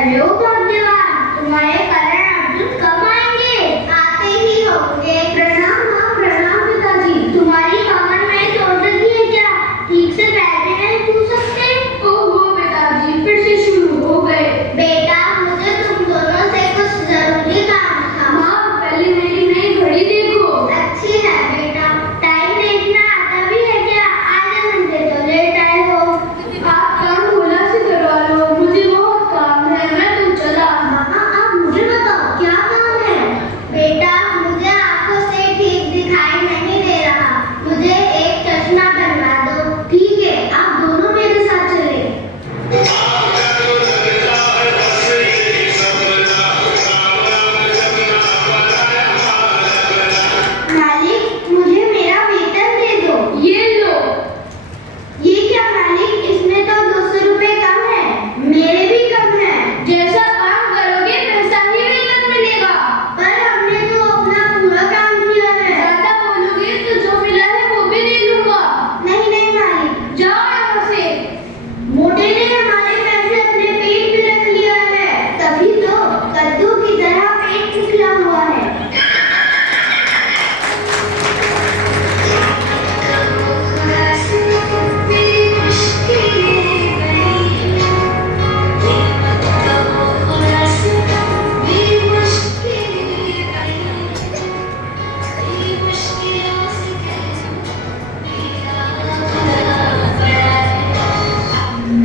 Hello भाग्यवान, तुम्हारे करण अर्जुन कब आएंगे? आते ही होंगे। प्रणाम माँ, प्रणाम पिताजी। तुम्हारी कमर में चोट लगी है क्या? ठीक से पैर भी नहीं छू सकते? ओहो पिताजी, फिर से शुरू हो गए। बेटा, मुझे तुम दोनों से कुछ जरूरी काम था। माँ, पहले मेरी नई घड़ी देखो। अच्छी है बेटा, टाइम देखना आता भी है क्या? आधे घंटे तो लेट आए हो। आप काम भोला से करवा लो, मुझे बहुत काम है, मैं तो चला। मामा, आप मुझे बताओ क्या काम है? बेटा, मुझे आंखों से ठीक दिखाई नहीं दे रहा, मुझे एक चश्मा बनवा दो। ठीक है, आप दोनों मेरे साथ चले। मालिक, मुझे मेरा वेतन दे दो। ये लो। ये क्या मालिक, इसमें तो 200 रुपए कम है। मेरे भी कम है। जैसा काम करोगे वैसा ही वेतन मिलेगा। पर हमने तो अपना पूरा काम किया है। ज्यादा बोलोगे तो जो मिला है वो भी ले लूंगा। नहीं नहीं मालिक, जाओ यहाँ से। मोटे ने हमारे पैसे अपने पेट में रख लिया है, तभी तो कद्दू की तरह पेट निकला हुआ है।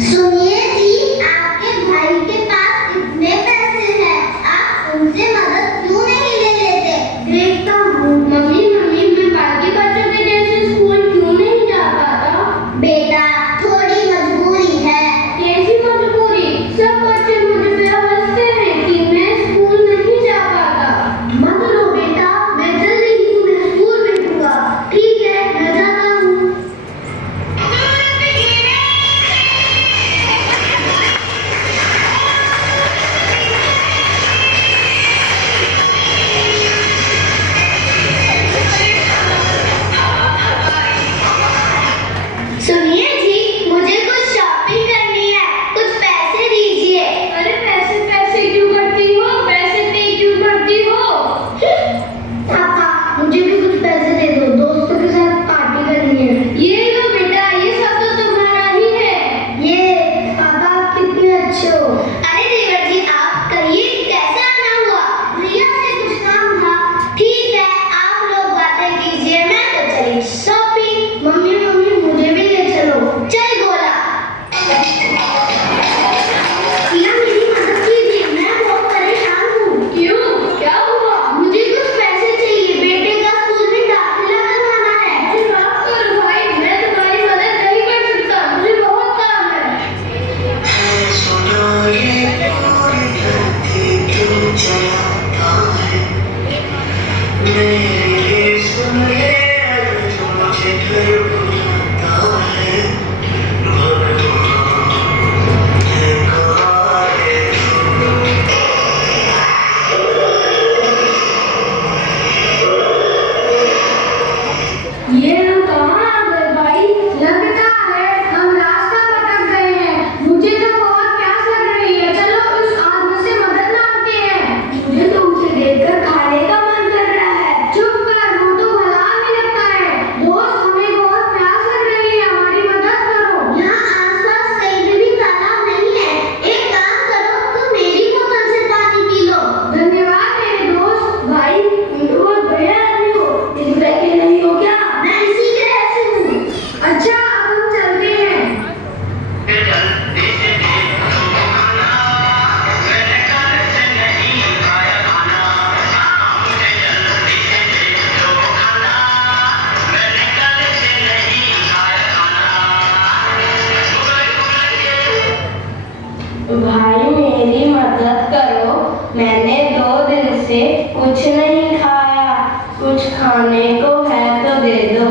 सुनिए जी, आपके भाई के पास इतने पैसे हैं, आप उनसे मदद क्यों नहीं ले लेते? देखता हूँ। मम्मी, मैं बाकी बच्चों के जैसे स्कूल क्यों नहीं जा पाता? बेटा, थोड़ी मजबूरी है। कैसी मजबूरी? सब बच्चे मुझ पे हंसते हैं कि मैं स्कूल नहीं जा पाता। मत रो बेटा, मैं जल्दी ही तुम्हें स्कूल भेजूंगा। ठीक है, मैं जाता हूँ। सुनिए जी, मुझे कुछ शॉपिंग करनी है, कुछ पैसे दीजिए। अरे पैसे क्यों करती हो? पैसे पे क्यों करती हो? पापा, मुझे भी कुछ पैसे दे दो, दोस्तों के साथ पार्टी करनी है। ये लो बेटा, ये सब तो तुम्हारा ही है। ये पापा, कितने अच्छे हो। अरे देवर जी, आप कहिए कैसे आना हुआ? रिया से कुछ काम था। ठीक है, आप लोग बातें कीजिए, मैं तो चली शॉपिंग। मम्मी, मुझे भी ले चलो। चल गोला। रिया, मेरी मदद कीजिए, मैं बहुत परेशान हूँ। क्यों, क्या हुआ? मुझे कुछ पैसे चाहिए, बेटे का स्कूल में दाखिला करवाना है। मुझे माफ करो भाई, मैं तुम्हारी मदद नहीं कर सकता, मुझे बहुत काम है। ये हम कहाँ आ गए भाई? लगता है हम रास्ता भटक गए हैं। मुझे तो बहुत प्यास लग रही है, चलो उस आदमी से मदद मांगते हैं। मुझे तो उसे देखकर खाने का मन कर रहा है। चुप कर, वो तो भला आदमी लगता है। दोस्त, हमें बहुत प्यास लग रही है, हमारी मदद करो। यहाँ आसपास कहीं भी तालाब नहीं है। एक काम करो, तुम मेरी बोतल से पानी पी लो। धन्यवाद मेरे दोस्त। भाई, तुम तो बहुत बढ़िया आदमी हो। इस तरह के नहीं हो क्या? मैं इसी तरह से हूँ। अच्छा, अब हम चलते हैं। भाई, मेरी मदद करो, मैंने 2 दिन से कुछ नहीं खाया, कुछ खाने को है तो दे दो।